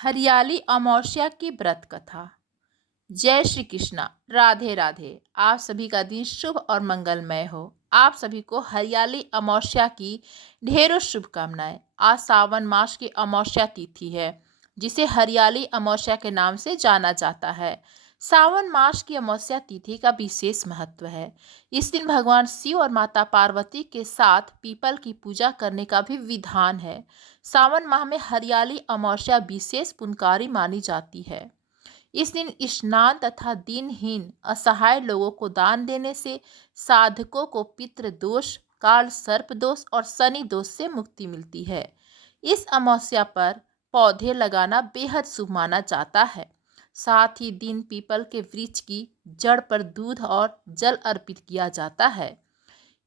हरियाली अमावस्या की व्रत कथा। जय श्री कृष्णा। राधे राधे। आप सभी का दिन शुभ और मंगलमय हो। आप सभी को हरियाली अमावस्या की ढेरों शुभकामनाएं। आज सावन मास की अमावस्या तिथि है, जिसे हरियाली अमावस्या के नाम से जाना जाता है। सावन मास की अमावस्या तिथि का विशेष महत्व है। इस दिन भगवान शिव और माता पार्वती के साथ पीपल की पूजा करने का भी विधान है। सावन माह में हरियाली अमावस्या विशेष पुण्यकारी मानी जाती है। इस दिन स्नान तथा दीनहीन असहाय लोगों को दान देने से साधकों को पितृ दोष, काल सर्प दोष और शनि दोष से मुक्ति मिलती है। इस अमावस्या पर पौधे लगाना बेहद शुभ माना जाता है। साथ ही दिन पीपल के वृक्ष की जड़ पर दूध और जल अर्पित किया जाता है।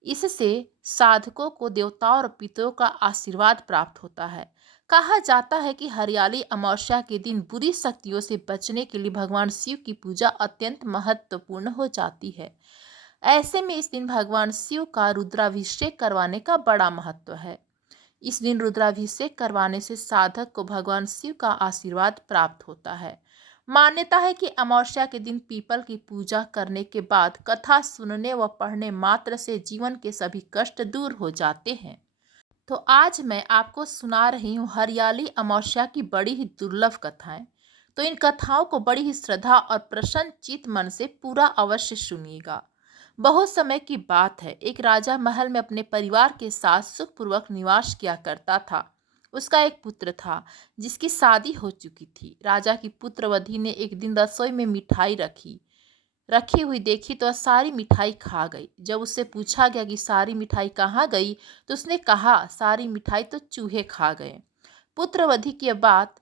इससे साधकों को देवताओं और पितरों का आशीर्वाद प्राप्त होता है। कहा जाता है कि हरियाली अमावस्या के दिन बुरी शक्तियों से बचने के लिए भगवान शिव की पूजा अत्यंत महत्वपूर्ण हो जाती है। ऐसे में इस दिन भगवान शिव का रुद्राभिषेक करवाने का बड़ा महत्व है। इस दिन रुद्राभिषेक करवाने से साधक को भगवान शिव का आशीर्वाद प्राप्त होता है। मान्यता है कि अमावस्या के दिन पीपल की पूजा करने के बाद कथा सुनने व पढ़ने मात्र से जीवन के सभी कष्ट दूर हो जाते हैं। तो आज मैं आपको सुना रही हूँ हरियाली अमावस्या की बड़ी ही दुर्लभ कथाएं। तो इन कथाओं को बड़ी ही श्रद्धा और प्रसन्न चित्त मन से पूरा अवश्य सुनिएगा। बहुत समय की बात है, एक राजा महल में अपने परिवार के साथ सुखपूर्वक निवास किया करता था। उसका एक पुत्र था जिसकी शादी हो चुकी थी। राजा की पुत्रवधि ने एक दिन रसोई में मिठाई रखी हुई देखी तो वह सारी मिठाई खा गई। जब उससे पूछा गया कि सारी मिठाई कहाँ गई, तो उसने कहा सारी मिठाई तो चूहे खा गए। पुत्रवधि की यह बात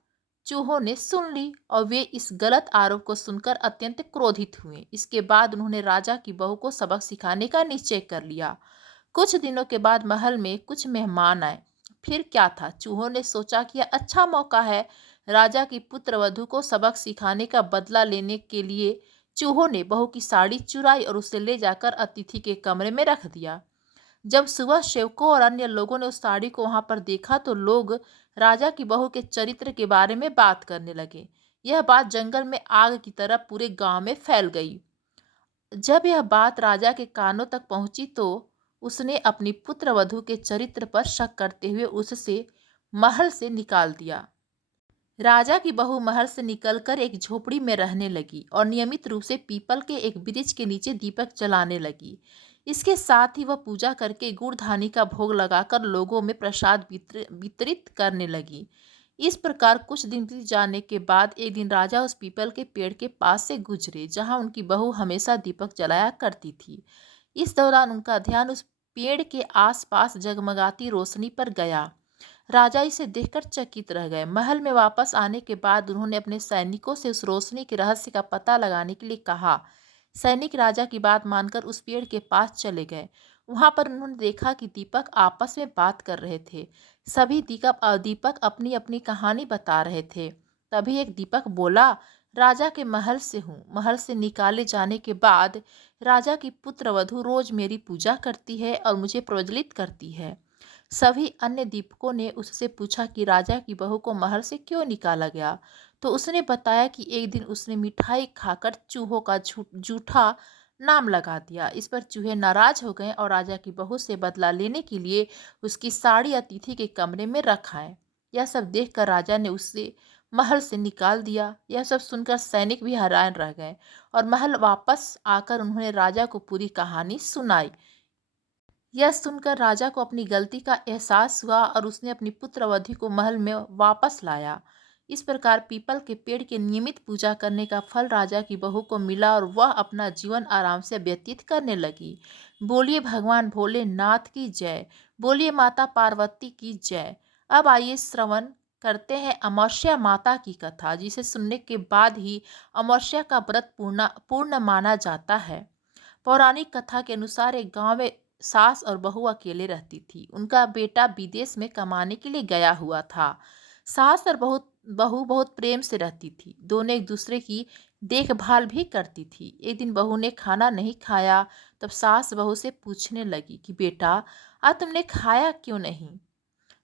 चूहों ने सुन ली और वे इस गलत आरोप को सुनकर अत्यंत क्रोधित हुए। इसके बाद उन्होंने राजा की बहू को सबक सिखाने का निश्चय कर लिया। कुछ दिनों के बाद महल में कुछ मेहमान आए। फिर क्या था, चूहों ने सोचा कि यह अच्छा मौका है। राजा की पुत्रवधू को सबक सिखाने का बदला लेने के लिए चूहों ने बहू की साड़ी चुराई और उसे ले जाकर अतिथि के कमरे में रख दिया। जब सुबह सेवकों और अन्य लोगों ने उस साड़ी को वहां पर देखा तो लोग राजा की बहू के चरित्र के बारे में बात करने लगे। यह बात जंगल में आग की तरह पूरे गांव में फैल गई। जब यह बात राजा के कानों तक पहुंची तो उसने अपनी पुत्रवधू के चरित्र पर शक करते हुए उससे महल से निकाल दिया। राजा की बहू महल से निकलकर एक झोपड़ी में रहने लगी और नियमित रूप से पीपल के एक वृक्ष के नीचे दीपक जलाने लगी। इसके साथ ही वह पूजा करके गुड़ धानी का भोग लगाकर लोगों में प्रसाद वितरित करने लगी। इस प्रकार कुछ दिन बीत जाने के बाद एक दिन राजा उस पीपल के पेड़ के पास से गुजरे जहां उनकी बहू हमेशा दीपक जलाया करती थी। इस दौरान उनका ध्यान उस पेड़ के आसपास जगमगाती रोशनी पर गया। राजा इसे देखकर चकित रह गए। महल में वापस आने के बाद उन्होंने अपने सैनिकों से उस रोशनी के रहस्य का पता लगाने के लिए कहा। सैनिक राजा की बात मानकर उस पेड़ के पास चले गए। वहां पर उन्होंने देखा कि दीपक आपस में बात कर रहे थे। सभी दीपक अपनी अपनी कहानी बता रहे थे। तभी एक दीपक बोला, राजा के महल से हूँ। महल से निकाले जाने के बाद राजा की पुत्रवधू रोज मेरी पूजा करती है और मुझे प्रज्वलित करती है। सभी अन्य दीपकों ने उससे पूछा कि राजा की बहू को महल से क्यों निकाला गया, तो उसने बताया कि एक दिन उसने मिठाई खाकर चूहों का झूठा नाम लगा दिया। इस पर चूहे नाराज हो गए और राजा की बहू से बदला लेने के लिए उसकी साड़ी अतिथि के कमरे में रखाए। यह सब देखकर राजा ने उससे महल से निकाल दिया। यह सब सुनकर सैनिक भी हैरान रह गए और महल वापस आकर उन्होंने राजा को पूरी कहानी सुनाई। यह सुनकर राजा को अपनी गलती का एहसास हुआ और उसने अपनी पुत्रवधू को महल में वापस लाया। इस प्रकार पीपल के पेड़ के नियमित पूजा करने का फल राजा की बहू को मिला और वह अपना जीवन आराम से व्यतीत करने लगी। बोलिए भगवान भोलेनाथ की जय। बोलिए माता पार्वती की जय। अब आइए श्रवण करते हैं अमावस्या माता की कथा, जिसे सुनने के बाद ही अमावस्या का व्रत पूर्ण माना जाता है। पौराणिक कथा के अनुसार एक गांव में सास और बहू अकेले रहती थी। उनका बेटा विदेश में कमाने के लिए गया हुआ था। सास और बहू बहुत प्रेम से रहती थी। दोनों एक दूसरे की देखभाल भी करती थी। एक दिन बहू ने खाना नहीं खाया। तब सास बहू से पूछने लगी कि बेटा, आज तुमने खाया क्यों नहीं।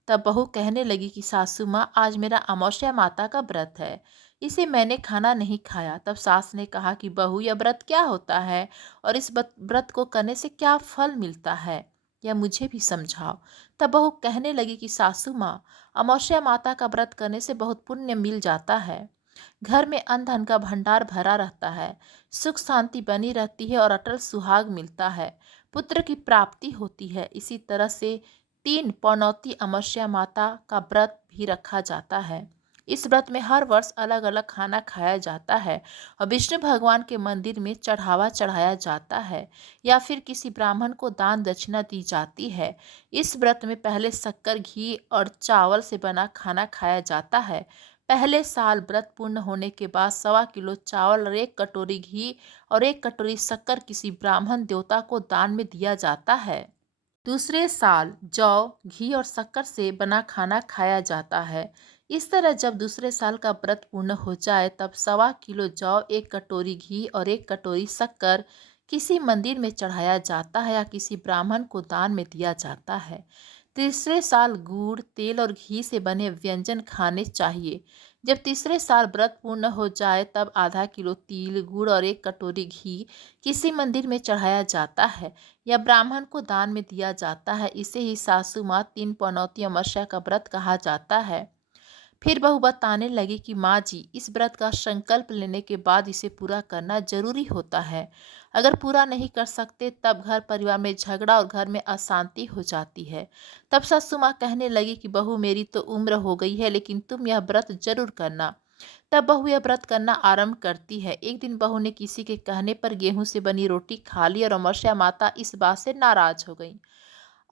तब बहू कहने लगी कि सासू माँ, आज मेरा अमावस्या माता का व्रत है, इसे मैंने खाना नहीं खाया। तब सास ने कहा कि बहू, यह व्रत क्या होता है और इस व्रत को करने से क्या फल मिलता है, यह मुझे भी समझाओ। तब बहू कहने लगी कि सासू माँ, अमावस्या माता का व्रत करने से बहुत पुण्य मिल जाता है। घर में अन्न धन का भंडार भरा रहता है, सुख शांति बनी रहती है और अटल सुहाग मिलता है, पुत्र की प्राप्ति होती है। इसी तरह से 3 पौनौती अमावस्या माता का व्रत भी रखा जाता है। इस व्रत में हर वर्ष अलग अलग खाना खाया जाता है और विष्णु भगवान के मंदिर में चढ़ावा चढ़ाया जाता है या फिर किसी ब्राह्मण को दान दक्षिणा दी जाती है। इस व्रत में पहले शक्कर, घी और चावल से बना खाना खाया जाता है। पहले साल व्रत पूर्ण होने के बाद 1.25 किलो चावल और 1 कटोरी घी और 1 कटोरी शक्कर किसी ब्राह्मण देवता को दान में दिया जाता है। दूसरे साल जौ, घी और शक्कर से बना खाना खाया जाता है। इस तरह जब दूसरे साल का व्रत पूर्ण हो जाए तब 1.25 किलो जौ, 1 कटोरी घी और 1 कटोरी शक्कर किसी मंदिर में चढ़ाया जाता है या किसी ब्राह्मण को दान में दिया जाता है। तीसरे साल गुड़, तेल और घी से बने व्यंजन खाने चाहिए। जब तीसरे साल व्रत पूर्ण हो जाए तब आधा किलो तिल, गुड़ और 1 कटोरी घी किसी मंदिर में चढ़ाया जाता है या ब्राह्मण को दान में दिया जाता है। इसे ही सासू माँ 3 पनौती अमावस्या का व्रत कहा जाता है। फिर बहू बताने लगी कि माँ जी, इस व्रत का संकल्प लेने के बाद इसे पूरा करना जरूरी होता है। अगर पूरा नहीं कर सकते तब घर परिवार में झगड़ा और घर में अशांति हो जाती है। तब सासू माँ कहने लगी कि बहू, मेरी तो उम्र हो गई है, लेकिन तुम यह व्रत जरूर करना। तब बहू यह व्रत करना आरंभ करती है। एक दिन बहू ने किसी के कहने पर गेहूं से बनी रोटी खा ली और अमावस्या माता इस बात से नाराज हो गई।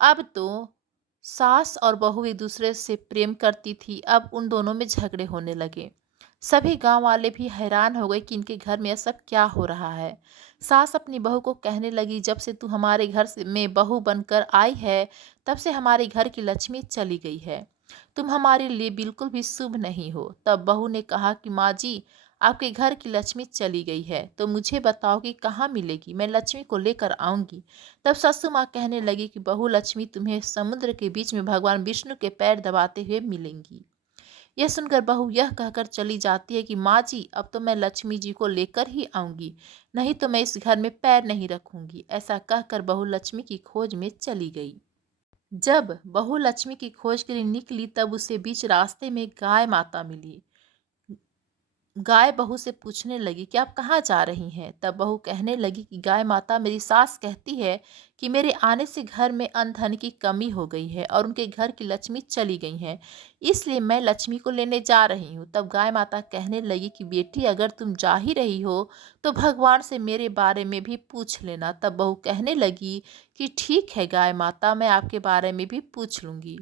अब तो सास और बहू एक दूसरे से प्रेम करती थी, अब उन दोनों में झगड़े होने लगे। सभी गांव वाले भी हैरान हो गए कि इनके घर में यह सब क्या हो रहा है। सास अपनी बहू को कहने लगी, जब से तू हमारे घर में बहू बनकर आई है तब से हमारे घर की लक्ष्मी चली गई है। तुम हमारे लिए बिल्कुल भी शुभ नहीं हो। तब बहू ने कहा कि माँ जी, आपके घर की लक्ष्मी चली गई है तो मुझे बताओ कि कहाँ मिलेगी, मैं लक्ष्मी को लेकर आऊंगी। तब सासू माँ कहने लगी कि बहू, लक्ष्मी तुम्हें समुद्र के बीच में भगवान विष्णु के पैर दबाते हुए मिलेंगी। यह सुनकर बहू यह कहकर चली जाती है कि माँ जी, अब तो मैं लक्ष्मी जी को लेकर ही आऊंगी, नहीं तो मैं इस घर में पैर नहीं रखूंगी। ऐसा कहकर बहू लक्ष्मी की खोज में चली गई। जब बहू लक्ष्मी की खोज के लिए निकली तब उसे बीच रास्ते में गाय माता मिली। गाय बहू से पूछने लगी कि आप कहाँ जा रही हैं। तब बहू कहने लगी कि गाय माता, मेरी सास कहती है कि मेरे आने से घर में अन्न धन की कमी हो गई है और उनके घर की लक्ष्मी चली गई हैं, इसलिए मैं लक्ष्मी को लेने जा रही हूँ। तब गाय माता कहने लगी कि बेटी, अगर तुम जा ही रही हो तो भगवान से मेरे बारे में भी पूछ लेना। तब बहू कहने लगी कि ठीक है गाय माता, मैं आपके बारे में भी पूछ लूँगी।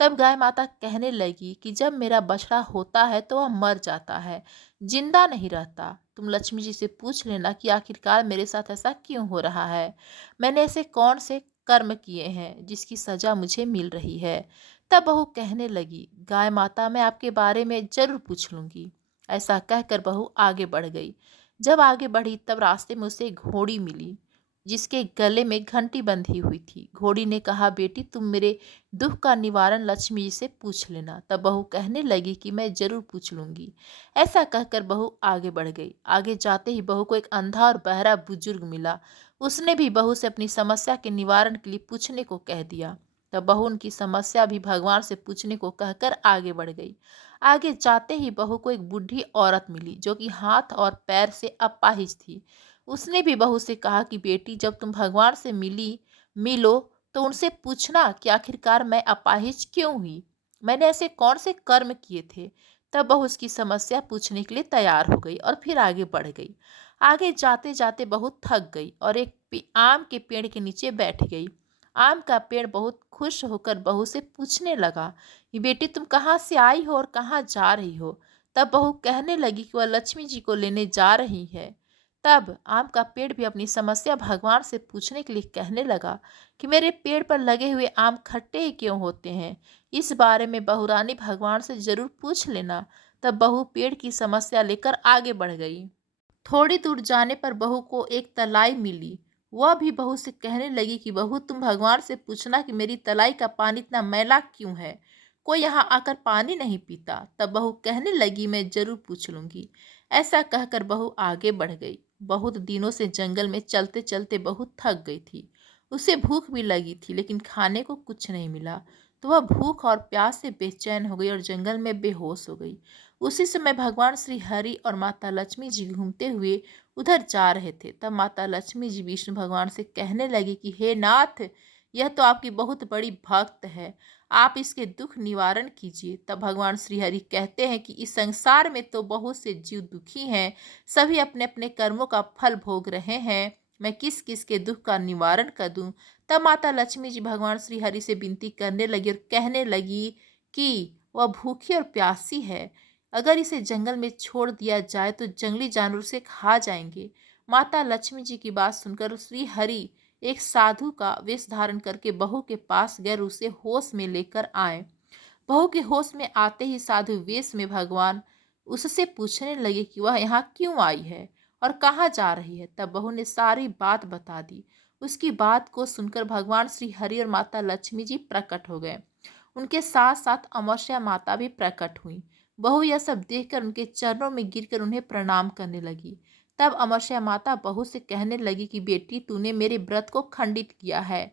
तब गाय माता कहने लगी कि जब मेरा बछड़ा होता है तो वह मर जाता है, जिंदा नहीं रहता। तुम लक्ष्मी जी से पूछ लेना कि आखिरकार मेरे साथ ऐसा क्यों हो रहा है, मैंने ऐसे कौन से कर्म किए हैं जिसकी सजा मुझे मिल रही है। तब बहू कहने लगी, गाय माता, मैं आपके बारे में जरूर पूछ लूंगी। ऐसा कहकर बहू आगे बढ़ गई। जब आगे बढ़ी तब रास्ते में उसे एक घोड़ी मिली जिसके गले में घंटी बंधी हुई थी। घोड़ी ने कहा, बेटी, तुम मेरे दुख का निवारण लक्ष्मी जी से पूछ लेना। तब बहू कहने लगी कि मैं जरूर पूछ लूंगी। ऐसा कहकर बहू आगे बढ़ गई। आगे जाते ही बहू को एक अंधा और बहरा बुजुर्ग मिला। उसने भी बहू से अपनी समस्या के निवारण के लिए पूछने को कह दिया। तब बहू उनकी समस्या भी भगवान से पूछने को कहकर आगे बढ़ गई। आगे जाते ही बहू को एक बूढ़ी औरत मिली जो कि हाथ और पैर से अपाहिज थी। उसने भी बहू से कहा कि बेटी, जब तुम भगवान से मिलो तो उनसे पूछना कि आखिरकार मैं अपाहिज क्यों हुई, मैंने ऐसे कौन से कर्म किए थे। तब बहू उसकी समस्या पूछने के लिए तैयार हो गई और फिर आगे बढ़ गई। आगे जाते जाते बहुत थक गई और एक आम के पेड़ के नीचे बैठ गई। आम का पेड़ बहुत खुश होकर बहू से पूछने लगा कि बेटी, तुम कहाँ से आई हो और कहाँ जा रही हो। तब बहू कहने लगी कि वह लक्ष्मी जी को लेने जा रही है। तब आम का पेड़ भी अपनी समस्या भगवान से पूछने के लिए कहने लगा कि मेरे पेड़ पर लगे हुए आम खट्टे ही क्यों होते हैं, इस बारे में बहुरानी भगवान से जरूर पूछ लेना। तब बहू पेड़ की समस्या लेकर आगे बढ़ गई। थोड़ी दूर जाने पर बहू को एक तलाई मिली। वह भी बहू से कहने लगी कि बहू, तुम भगवान से पूछना कि मेरी तलाई का पानी इतना मैला क्यों है। कोई यहाँ आकर पानी नहीं पीता। तब बहू कहने लगी, मैं जरूर पूछ लूंगी। ऐसा कहकर बहू आगे बढ़ गई। बहुत दिनों से जंगल में चलते चलते बहू थक गई थी। उसे भूख भी लगी थी, लेकिन खाने को कुछ नहीं मिला। तो वह भूख और प्यास से बेचैन हो गई और जंगल में बेहोश हो गई। उसी समय भगवान श्री हरि और माता लक्ष्मी जी घूमते हुए उधर जा रहे थे। तब माता लक्ष्मी जी विष्णु भगवान से कहने लगी कि हे नाथ, यह तो आपकी बहुत बड़ी भक्त है, आप इसके दुख निवारण कीजिए। तब भगवान श्री हरि कहते हैं कि इस संसार में तो बहुत से जीव दुखी हैं, सभी अपने अपने कर्मों का फल भोग रहे हैं, मैं किस किस के दुख का निवारण कर दूं। तब माता लक्ष्मी जी भगवान श्री हरि से विनती करने लगी और कहने लगी कि वह भूखी और प्यासी है, अगर इसे जंगल में छोड़ दिया जाए तो जंगली जानवर उसे खा जाएंगे। माता लक्ष्मी जी की बात सुनकर श्री हरि एक साधु का वेश धारण करके बहू के पास गए और उसे होश में लेकर आए। बहू के होश में आते ही साधु वेश में भगवान उससे पूछने लगे कि वह यहाँ क्यों आई है और कहाँ जा रही है। तब बहू ने सारी बात बता दी। उसकी बात को सुनकर भगवान श्री हरि और माता लक्ष्मी जी प्रकट हो गए। उनके साथ साथ अमावस्या माता भी प्रकट हुई। बहू यह सब देखकर उनके चरणों में गिरकर उन्हें प्रणाम करने लगी। तब अमावस्या माता बहू से कहने लगी कि बेटी, तूने मेरे व्रत को खंडित किया है,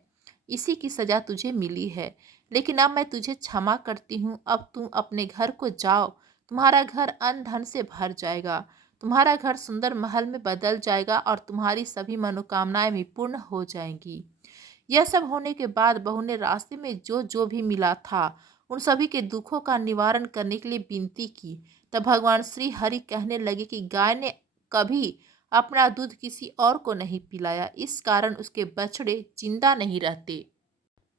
इसी की सजा तुझे मिली है, लेकिन अब मैं तुझे क्षमा करती हूँ। अब तुम अपने घर को जाओ, तुम्हारा घर अन्न धन से भर जाएगा, तुम्हारा घर सुंदर महल में बदल जाएगा और तुम्हारी सभी मनोकामनाएं भी पूर्ण हो जाएंगी। यह सब होने के बाद बहू ने रास्ते में जो जो भी मिला था उन सभी के दुखों का निवारण करने के लिए विनती की। तब भगवान श्री हरि कहने लगे कि गाय ने कभी अपना दूध किसी और को नहीं पिलाया, इस कारण उसके बछड़े जिंदा नहीं रहते।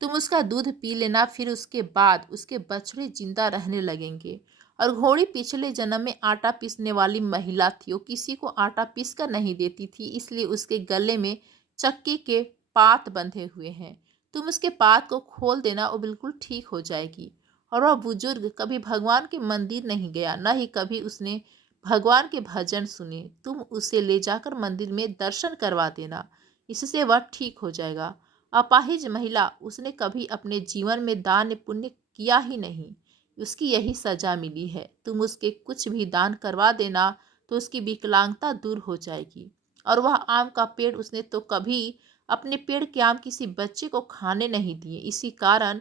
तुम उसका दूध पी लेना, फिर उसके बाद उसके बछड़े जिंदा रहने लगेंगे। और घोड़ी पिछले जन्म में आटा पीसने वाली महिला थी। वो किसी को आटा पीस कर नहीं देती थी, इसलिए उसके गले में चक्की के पात बंधे हुए हैं। तुम उसके पात को खोल देना, वो बिल्कुल ठीक हो जाएगी। और वह बुजुर्ग कभी भगवान के मंदिर नहीं गया, न ही कभी उसने भगवान के भजन सुने। तुम उसे ले जाकर मंदिर में दर्शन करवा देना, इससे वह ठीक हो जाएगा। अपाहिज महिला, उसने कभी अपने जीवन में दान पुण्य किया ही नहीं, उसकी यही सजा मिली है। तुम उसके कुछ भी दान करवा देना तो उसकी विकलांगता दूर हो जाएगी। और वह आम का पेड़ उसने तो कभी अपने पेड़ के आम किसी बच्चे को खाने नहीं दिए, इसी कारण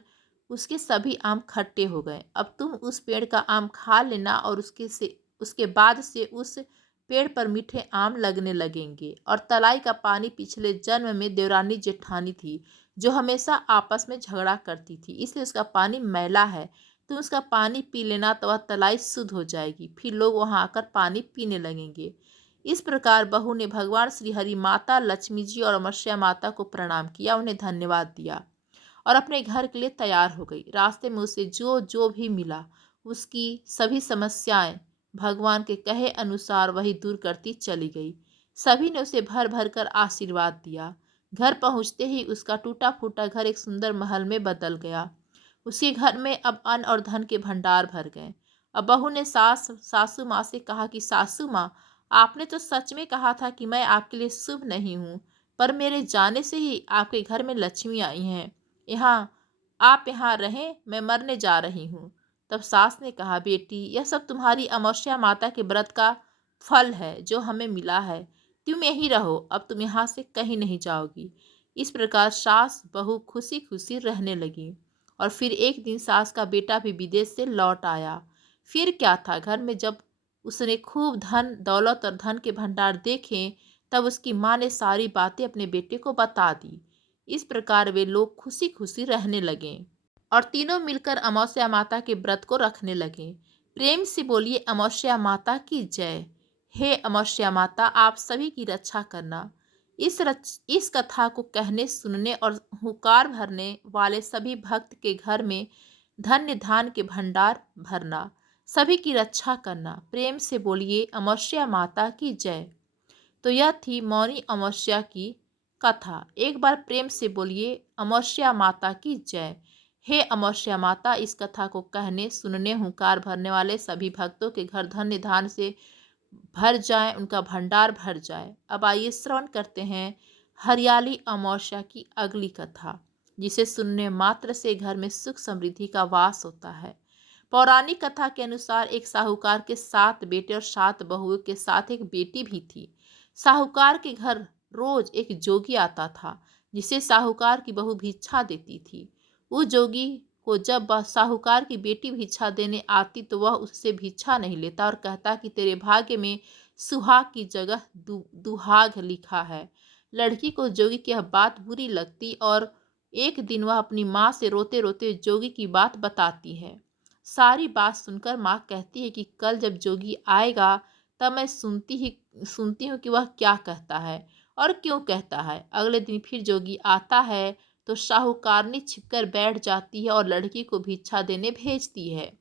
उसके सभी आम खट्टे हो गए। अब तुम उस पेड़ का आम खा लेना और उसके बाद से उस पेड़ पर मीठे आम लगने लगेंगे। और तलाई का पानी पिछले जन्म में देवरानी जेठानी थी, जो हमेशा आपस में झगड़ा करती थी, इसलिए उसका पानी मैला है। तुम उसका पानी पी लेना तो वह तलाई शुद्ध हो जाएगी, फिर लोग वहां आकर पानी पीने लगेंगे। इस प्रकार बहू ने भगवान श्री हरि, माता लक्ष्मी जी और अमावस्या माता को प्रणाम किया, उन्हें धन्यवाद दिया और अपने घर के लिए तैयार हो गई। रास्ते में उसे जो जो भी मिला उसकी सभी समस्याएं भगवान के कहे अनुसार वही दूर करती चली गई। सभी ने उसे भर भर कर आशीर्वाद दिया। घर पहुंचते ही उसका टूटा फूटा घर एक सुंदर महल में बदल गया। उसके घर में अब अन्न और धन के भंडार भर गए। अब बहू ने सासू माँ से कहा कि सासू माँ, आपने तो सच में कहा था कि मैं आपके लिए शुभ नहीं हूँ, पर मेरे जाने से ही आपके घर में लक्ष्मी आई हैं। यहाँ आप यहाँ रहें, मैं मरने जा रही हूँ। तब सास ने कहा, बेटी, यह सब तुम्हारी अमावस्या माता के व्रत का फल है जो हमें मिला है। तुम यहीं रहो, अब तुम यहाँ से कहीं नहीं जाओगी। इस प्रकार सास बहू खुशी खुशी रहने लगी। और फिर एक दिन सास का बेटा भी विदेश से लौट आया। फिर क्या था, घर में जब उसने खूब धन दौलत और धन के भंडार देखे, तब उसकी माँ ने सारी बातें अपने बेटे को बता दी। इस प्रकार वे लोग खुशी खुशी रहने लगे और तीनों मिलकर अमावस्या माता के व्रत को रखने लगे। प्रेम से बोलिए अमावस्या माता की जय। हे अमावस्या माता, आप सभी की रक्षा करना। इस कथा को कहने, सुनने और हुकार भरने वाले सभी भक्त के घर में धन्य धान के भंडार भरना, सभी की रक्षा करना। प्रेम से बोलिए अमावस्या माता की जय। तो यह थी मौनी अमावस्या की कथा। एक बार प्रेम से बोलिए अमावस्या माता की जय। हे अमावस्या माता, इस कथा को कहने, सुनने, हुंकार भरने वाले सभी भक्तों के घर धन्य धान से भर जाए, उनका भंडार भर जाए। अब आइए श्रवण करते हैं हरियाली अमावस्या की अगली कथा। जिसे सुनने मात्र से घर में सुख समृद्धि का वास होता है। पौराणिक कथा के अनुसार एक साहूकार के 7 बेटे और 7 बहुओं के साथ एक बेटी भी थी। साहूकार के घर रोज एक जोगी आता था, जिसे साहूकार की बहू भिक्षा देती थी। उस जोगी को जब साहूकार की बेटी भिक्षा देने आती तो वह उससे भिक्षा नहीं लेता और कहता कि तेरे भाग्य में सुहाग की जगह दुहाग लिखा है। लड़की को जोगी की यह बात बुरी लगती और एक दिन वह अपनी माँ से रोते रोते जोगी की बात बताती है। सारी बात सुनकर माँ कहती है कि कल जब जोगी आएगा तब मैं सुनती हूँ कि वह क्या कहता है और क्यों कहता है। अगले दिन फिर जोगी आता है तो साहूकारनी छिपकर बैठ जाती है और लड़की को भिक्षा देने भेजती है।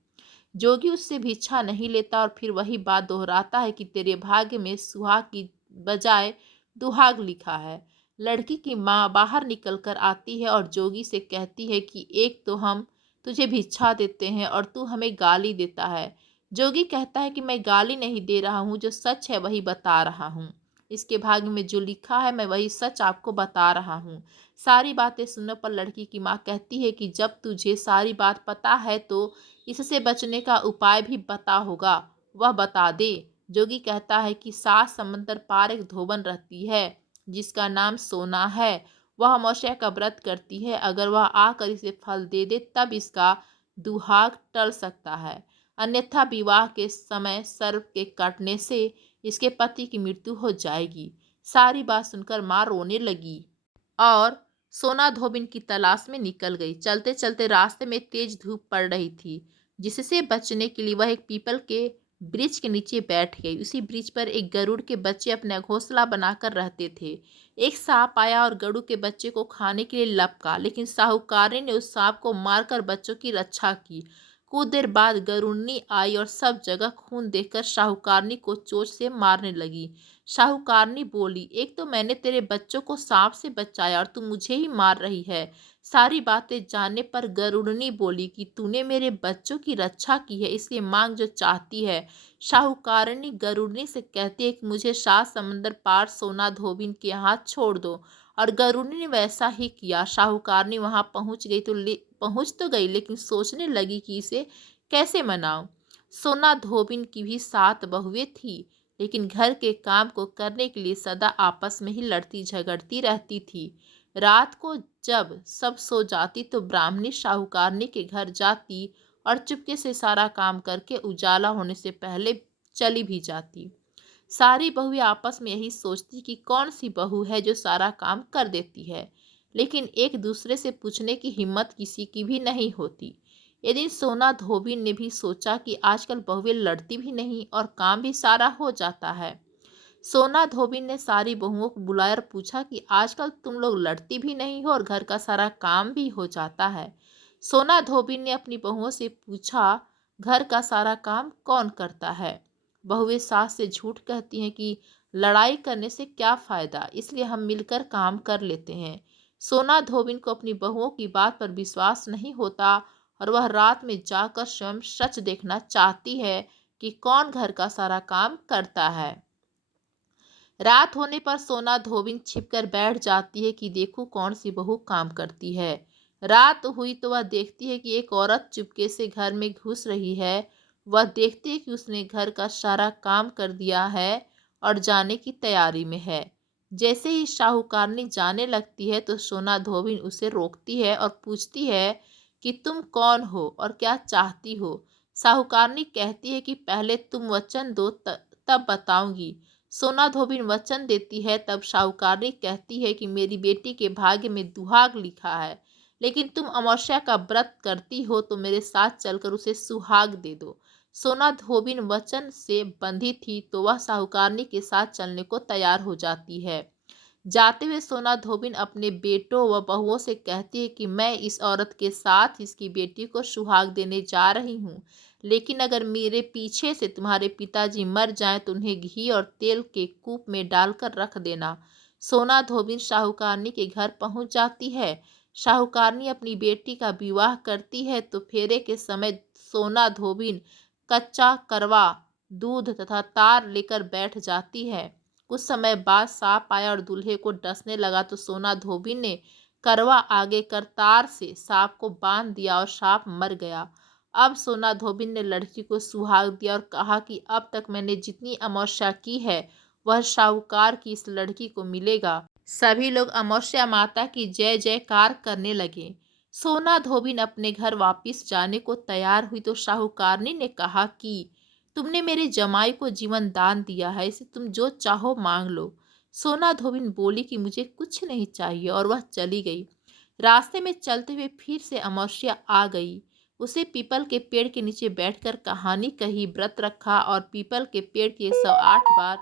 जोगी उससे भिक्षा नहीं लेता और फिर वही बात दोहराता है कि तेरे भाग्य में सुहाग की बजाय दुहाग लिखा है। लड़की की माँ बाहर निकलकर आती है और जोगी से कहती है कि एक तो हम तुझे भिक्षा देते हैं और तू हमें गाली देता है। जोगी कहता है कि मैं गाली नहीं दे रहा हूँ, जो सच है वही बता रहा हूँ। इसके भाग्य में जो लिखा है मैं वही सच आपको बता रहा हूँ। सारी बातें सुनने पर लड़की की माँ कहती है कि जब तुझे सारी बात पता है तो इससे बचने का उपाय भी पता होगा, वह बता दे। जोगी कहता है कि 7 समंदर पार एक धोबन रहती है जिसका नाम सोना है। वह अमावस्या का व्रत करती है, अगर वह आकर इसे फल दे दे तब इसका दुहाग टल सकता है, अन्यथा विवाह के समय सर्प के काटने से इसके पति की मृत्यु हो जाएगी। सारी बात सुनकर माँ रोने लगी और सोना धोबिन की तलाश में निकल गई। चलते चलते रास्ते में तेज धूप पड़ रही थी, जिससे बचने के लिए वह एक पीपल के वृक्ष के नीचे बैठ गई। उसी वृक्ष पर एक गरुड़ के बच्चे अपना घोंसला बनाकर रहते थे। एक सांप आया और गरुड़ के बच्चे को खाने के लिए लपका, लेकिन साहूकारी ने उस सांप को मारकर बच्चों की रक्षा की। कुछ देर बाद गरुड़नी आई और सब जगह खून देखकर साहूकारनी को चोट से मारने लगी। साहूकारनी बोली, एक तो मैंने तेरे बच्चों को सांप से बचाया और तू मुझे ही मार रही है। सारी बातें जानने पर गरुड़नी बोली कि तूने मेरे बच्चों की रक्षा की है, इसलिए मांग जो चाहती है। साहूकारनी गरुड़नी से कहती है कि मुझे 7 समंदर पार सोना धोबिन के हाथ छोड़ दो, और गरुड़नी ने वैसा ही किया। साहूकारनी वहां पहुंच तो गई, लेकिन सोचने लगी कि इसे कैसे मनाऊं। सोना धोबिन की भी 7 बहुएं थी, लेकिन घर के काम को करने के लिए सदा आपस में ही लड़ती झगड़ती रहती थी। रात को जब सब सो जाती तो ब्राह्मणी साहूकारनी के घर जाती और चुपके से सारा काम करके उजाला होने से पहले चली भी जाती। सारी बहुएं आपस में यही सोचती कि कौन सी बहू है जो सारा काम कर देती है, लेकिन एक दूसरे से पूछने की हिम्मत किसी की भी नहीं होती। एक दिन सोना धोबिन ने भी सोचा कि आजकल बहुएं लड़ती भी नहीं और काम भी सारा हो जाता है। सोना धोबिन ने सारी बहुओं को बुलाया और पूछा कि आजकल तुम लोग लड़ती भी नहीं हो और घर का सारा काम भी हो जाता है। सोना धोबिन ने अपनी बहुओं से पूछा, घर का सारा काम कौन करता है। बहुएं सास से झूठ कहती हैं कि लड़ाई करने से क्या फायदा, इसलिए हम मिलकर काम कर लेते हैं। सोना धोबिन को अपनी बहुओं की बात पर विश्वास नहीं होता और वह रात में जाकर स्वयं सच देखना चाहती है कि कौन घर का सारा काम करता है। रात होने पर सोना धोबिन छिपकर बैठ जाती है कि देखूं कौन सी बहू काम करती है। रात हुई तो वह देखती है कि एक औरत चुपके से घर में घुस रही है। वह देखती है कि उसने घर का सारा काम कर दिया है और जाने की तैयारी में है। जैसे ही साहूकारनी जाने लगती है तो सोना धोबिन उसे रोकती है और पूछती है कि तुम कौन हो और क्या चाहती हो। साहूकारनी कहती है कि पहले तुम वचन दो तब बताऊंगी। सोना धोबिन वचन देती है। तब साहूकारनी कहती है कि मेरी बेटी के भाग्य में दुहाग लिखा है, लेकिन तुम अमावस्या का व्रत करती हो तो मेरे साथ चलकर उसे सुहाग दे दो। सोना धोबिन वचन से बंधी थी तो वह साहूकारनी के साथ चलने को तैयार हो जाती है। जाते हुए सोना धोबिन अपने बेटों व बहुओं से कहती है कि मैं इस औरत के साथ इसकी बेटी को सुहाग देने जा रही हूँ, लेकिन अगर मेरे पीछे से तुम्हारे पिताजी मर जाएं तो उन्हें घी और तेल के कूप में डालकर रख देना। सोना धोबिन साहूकारनी के घर पहुंच जाती है। साहूकारनी अपनी बेटी का विवाह करती है तो फेरे के समय सोना धोबिन कच्चा करवा दूध तथा तार लेकर बैठ जाती है। कुछ समय बाद सांप आया और दूल्हे को डसने लगा तो सोना धोबिन ने करवा आगे कर तार से सांप को बांध दिया और सांप मर गया। अब सोना धोबिन ने लड़की को सुहाग दिया और कहा कि अब तक मैंने जितनी अमावस्या की है वह साहूकार की इस लड़की को मिलेगा। सभी लोग अमावस्या माता की जय जयकार करने लगे। सोना धोबिन अपने घर वापस जाने को तैयार हुई तो साहूकारनी ने कहा कि तुमने मेरे जमाई को जीवन दान दिया है, इसे तुम जो चाहो मांग लो। सोना धोबिन बोली कि मुझे कुछ नहीं चाहिए और वह चली गई। रास्ते में चलते हुए फिर से अमावस्या आ गई। उसे पीपल के पेड़ के नीचे बैठकर कहानी कही, व्रत रखा और पीपल के पेड़ की 108 बार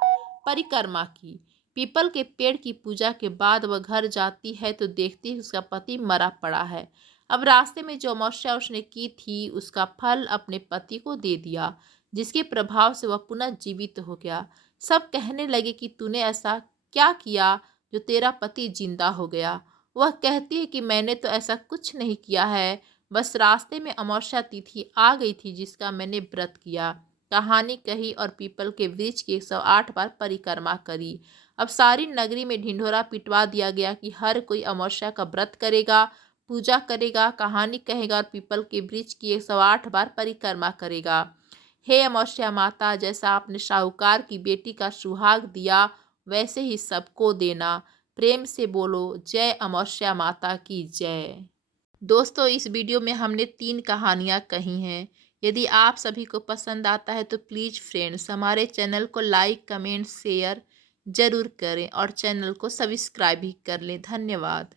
परिक्रमा की। पीपल के पेड़ की पूजा के बाद वह घर जाती है तो देखती है उसका पति मरा पड़ा है। अब रास्ते में जो अमावस्या उसने की थी उसका फल अपने पति को दे दिया, जिसके प्रभाव से वह पुनः जीवित हो गया। सब कहने लगे कि तूने ऐसा क्या किया जो तेरा पति जिंदा हो गया। वह कहती है कि मैंने तो ऐसा कुछ नहीं किया है, बस रास्ते में अमावस्या तिथि आ गई थी जिसका मैंने व्रत किया। कहानी कही और पीपल के वृक्ष की 108 बार परिक्रमा करी। अब सारी नगरी में ढिंढोरा पिटवा दिया गया कि हर कोई अमावस्या का व्रत करेगा, पूजा करेगा, कहानी कहेगा और पीपल के वृक्ष की 108 बार परिक्रमा करेगा। हे अमावस्या माता, जैसा आपने साहूकार की बेटी का सुहाग दिया वैसे ही सबको देना। प्रेम से बोलो जय अमावस्या माता की जय। दोस्तों, इस वीडियो में हमने 3 कहानियाँ कही हैं। यदि आप सभी को पसंद आता है तो प्लीज़ फ्रेंड्स हमारे चैनल को लाइक, कमेंट, शेयर ज़रूर करें और चैनल को सब्सक्राइब भी कर लें। धन्यवाद।